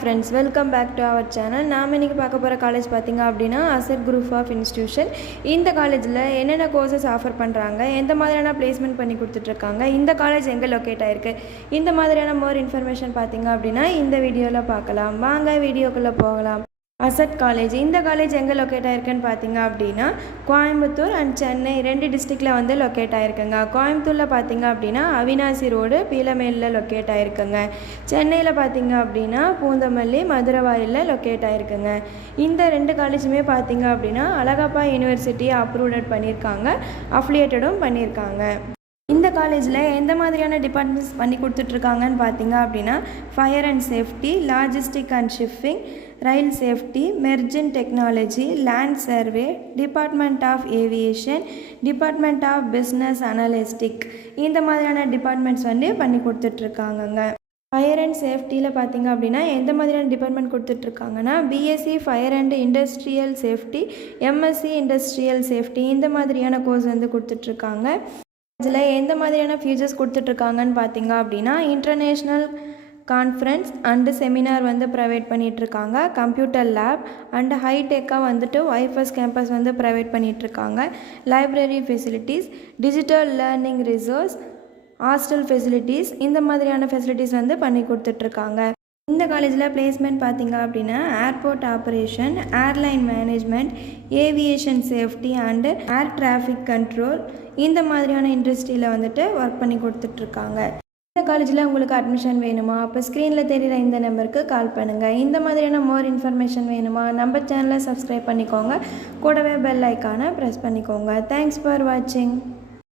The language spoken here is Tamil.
friends, welcome back to our channel. நாம் இன்னைக்கு பார்க்க போற காலேஜ் பாத்தீங்க அப்படினா அசட் குரூப் ஆஃப் இன்ஸ்டிடியூஷன். இந்த காலேஜ்ல என்னென்ன கோர்சஸ் ஆஃபர் பண்றாங்க, எந்த மாதிரியான பிளேஸ்மென்ட் பண்ணி கொடுத்துட்டு இருக்காங்க, இந்த காலேஜ் எங்க லொகேட் ஆயிருக்கு, இந்த மாதிரியான மோர் இன்ஃபர்மேஷன் பாத்தீங்க அப்படினா இந்த வீடியோல பார்க்கலாம். வாங்க வீடியோக்குள்ள போகலாம். அசட் காலேஜ் இந்த காலேஜ் எங்கே லொக்கேட் ஆயிருக்குன்னு பார்த்தீங்க அப்படின்னா கோயம்புத்தூர் அண்ட் சென்னை ரெண்டு டிஸ்ட்ரிக்டில் வந்து லொக்கேட் ஆயிருக்குங்க. கோயம்புத்தூரில் பார்த்தீங்க அப்படின்னா அவினாசி ரோடு பீலமேலில் லொக்கேட் ஆயிருக்குங்க. சென்னையில் பார்த்தீங்க அப்படின்னா பூந்தமல்லி மதுரவாயிலில் லொக்கேட் ஆயிருக்குங்க. இந்த ரெண்டு காலேஜுமே பார்த்தீங்க அப்படின்னா அழகப்பா யூனிவர்சிட்டி அப்ரூவ்ட் பண்ணியிருக்காங்க, அஃபிலியேட்டடும் பண்ணியிருக்காங்க. இந்த காலேஜில் எந்த மாதிரியான டிபார்ட்மெண்ட்ஸ் பண்ணி கொடுத்துட்ருக்காங்கன்னு பார்த்தீங்க அப்படின்னா fire and safety, logistic and shipping, rail safety, emerging technology, land survey, department of aviation, department of business analytics, இந்த மாதிரியான டிபார்ட்மெண்ட்ஸ் வந்து பண்ணி கொடுத்துட்ருக்காங்கங்க. ஃபயர் அண்ட் சேஃப்டியில் பார்த்தீங்க அப்படின்னா எந்த மாதிரியான டிபார்ட்மெண்ட் கொடுத்துட்ருக்காங்கன்னா BSc fire and industrial safety, MSc industrial safety, இந்த மாதிரியான கோர்ஸ் வந்து கொடுத்துட்ருக்காங்க. இதில் எந்த மாதிரியான ஃபியூச்சர்ஸ் கொடுத்துட்ருக்காங்கன்னு பார்த்தீங்க அப்படின்னா இன்டர்நேஷ்னல் கான்ஃபரன்ஸ் அண்டு செமினார் வந்து ப்ரொவைட் பண்ணிகிட்ருக்காங்க, கம்ப்யூட்டர் லேப் அண்டு ஹைடெக்காக வந்துட்டு ஒய்ஃபஸ் கேம்பஸ் வந்து ப்ரொவைட் பண்ணிகிட்ருக்காங்க, library facilities, digital learning resource, hostel facilities, இந்த மாதிரியான ஃபெசிலிட்டிஸ் வந்து பண்ணி கொடுத்துட்ருக்காங்க. இந்த காலேஜில் பிளேஸ்மெண்ட் பார்த்தீங்க அப்படின்னா airport operation, airline management, aviation safety and air traffic control, இந்த மாதிரியான இண்டஸ்ட்ரியில் வந்துட்டு ஒர்க் பண்ணி கொடுத்துட்ருக்காங்க. இந்த காலேஜில் உங்களுக்கு அட்மிஷன் வேணுமா, அப்போ ஸ்க்ரீனில் தெரிகிற இந்த நம்பருக்கு கால் பண்ணுங்கள். இந்த மாதிரியான மோர் இன்ஃபர்மேஷன் வேணுமா, நம்ம சேனலை சப்ஸ்கிரைப் பண்ணிக்கோங்க, கூடவே பெல் ஐக்கானை ப்ரெஸ் பண்ணிக்கோங்க. தேங்க்ஸ் ஃபார் வாட்சிங்.